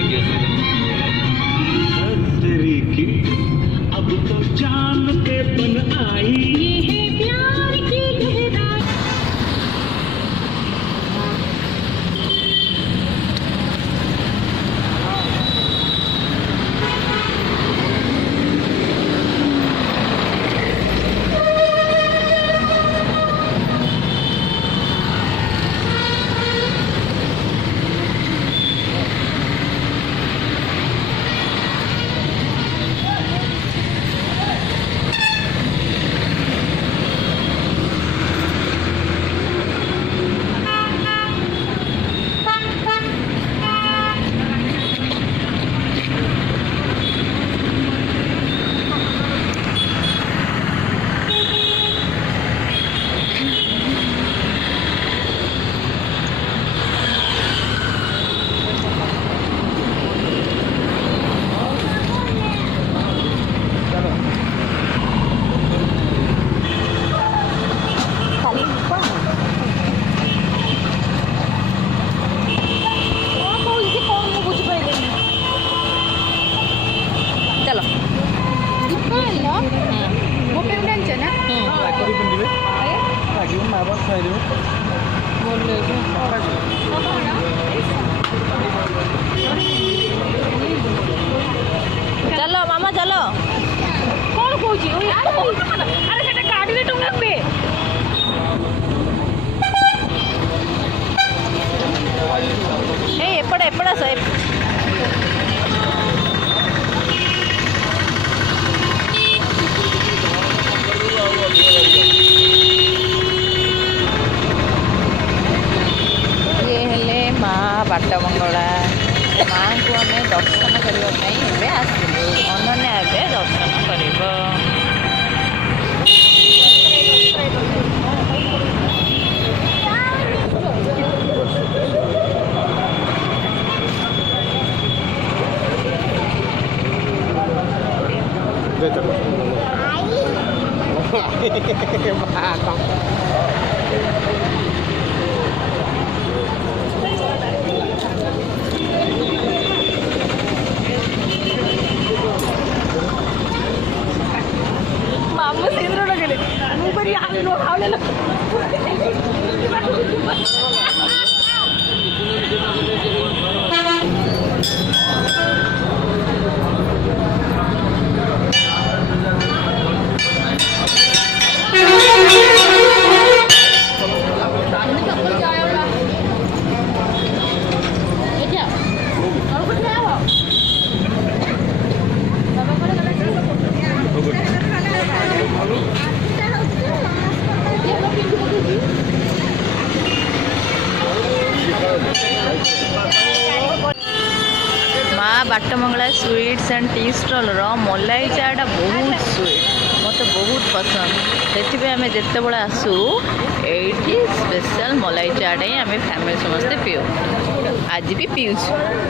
भाग्य से की अब तो जान पे बन आई ये है प्यार की गहराई। चलो मामा चलो कौन कौची अरे सेटा काटी दे टंगा पे ए एपड़ एपड़ आस ये हेले माँ बाटमंगला माँ को आम दर्शन करने आसलु अनन्या ए दर्शन कर मामू सेंद्र लगेले मु बरी आलो खावलेलो माँ बाटमंगला स्वीट्स एंड टी स्टॉल मलाई चाटा बहुत स्वीट मत बहुत पसंद से आम जिते बड़े आसू ये स्पेशल मलाई चाट ही आम फैमिली समस्ते पीऊ आज भी पीऊँ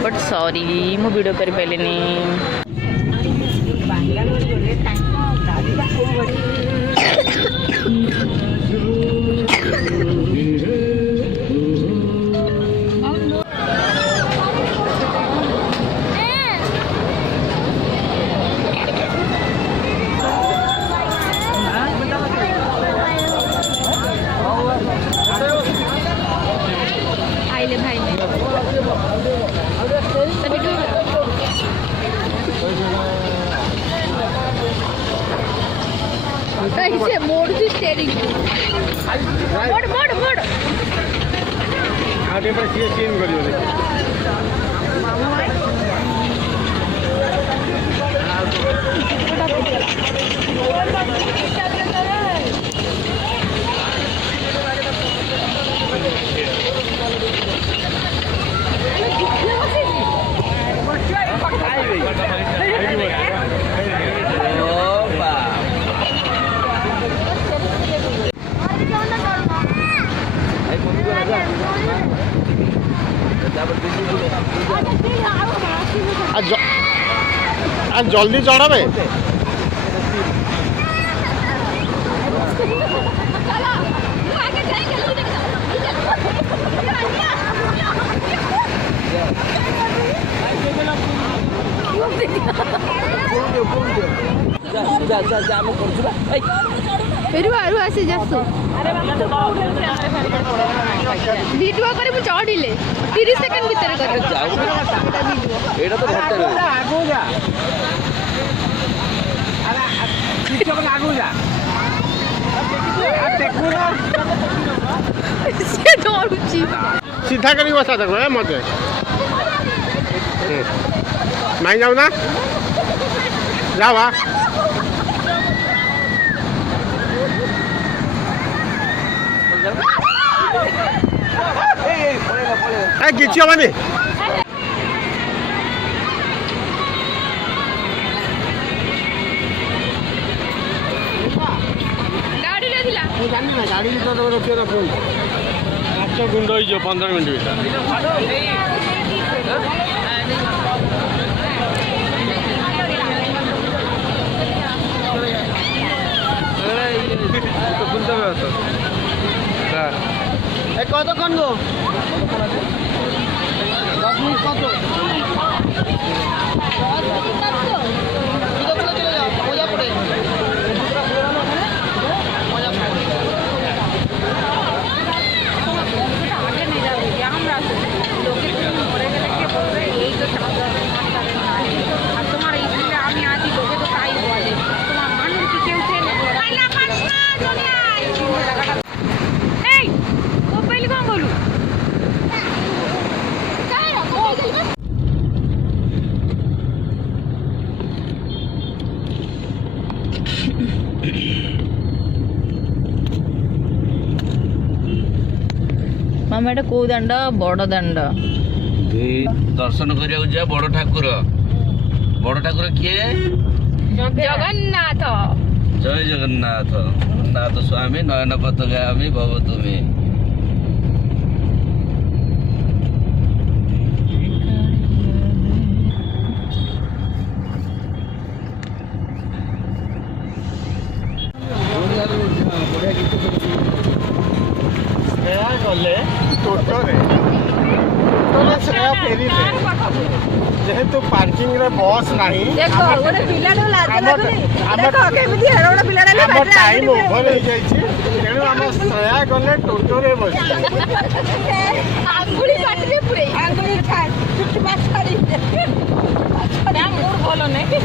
बट सॉरी मु वीडियो कर पारे आइले भाई से मोड़ दी स्टीयरिंग मोड़ मोड़ मोड़ आगे पर चेंज करियो जल्दी चढ़ाबे ଏରୁ ଆସି ଯାସୁ ଭିଡ଼ିଓ କରି ମୁଁ ଚଢ଼ିଲେ 30 ସେକେଣ୍ଡ ଭିତରେ କରି ଏଇଟା ତ ଘଣ୍ଟେ ଆଗକୁ ଯା ଆଗକୁ ଯା ସେ ଡରୁଛି सीधा करी बसा तक मत माई जाऊ ना जाओ किसी हमारे ଗାଡ଼ି ରେ ଥିଲା गाड़ी रोकिए ना फोन गुंड हो 15 मिनट কতক্ষণ গো 10 মিনিট কত চলে যাও মজা করে তোমার এই আমি আছি তোকে তো তাই বলে তোমার মানুষ কি কেউ চেনে এই মোবাইল কম বলু ମାମା ଏଟା କୋଉ ଦାଣ୍ଡ ବଡ଼ ଦାଣ୍ଡ ଦର୍ଶନ କରିବାକୁ ଯିବା ବଡ଼ ଠାକୁର କିଏ ଜଗନ୍ନାଥ ଜୟ ଜଗନ୍ନାଥ ନାଥ ସ୍ୱାମୀ ନୟନ ପଥଗାମୀ ଭବ ତୁମେ ଗଲେ ଟୋଟୋରେ ଫେରିଲେ ଯେହେତୁ ପାର୍କିଂ ରେ ବସ୍ ନାହିଁ ଆମ ଟାଇମ୍ ଓଭର ହେଇଯାଇଛି ତେଣୁ ଆମେ ଶ୍ରେୟା ଗଲେ ଟୋଟୋରେ ବସି ଆଙ୍ଗୁଳି ପାଟିରେ ପୁରେଇ ଆଙ୍ଗୁଳି ଛାଡି ଭଲ ନାହିଁ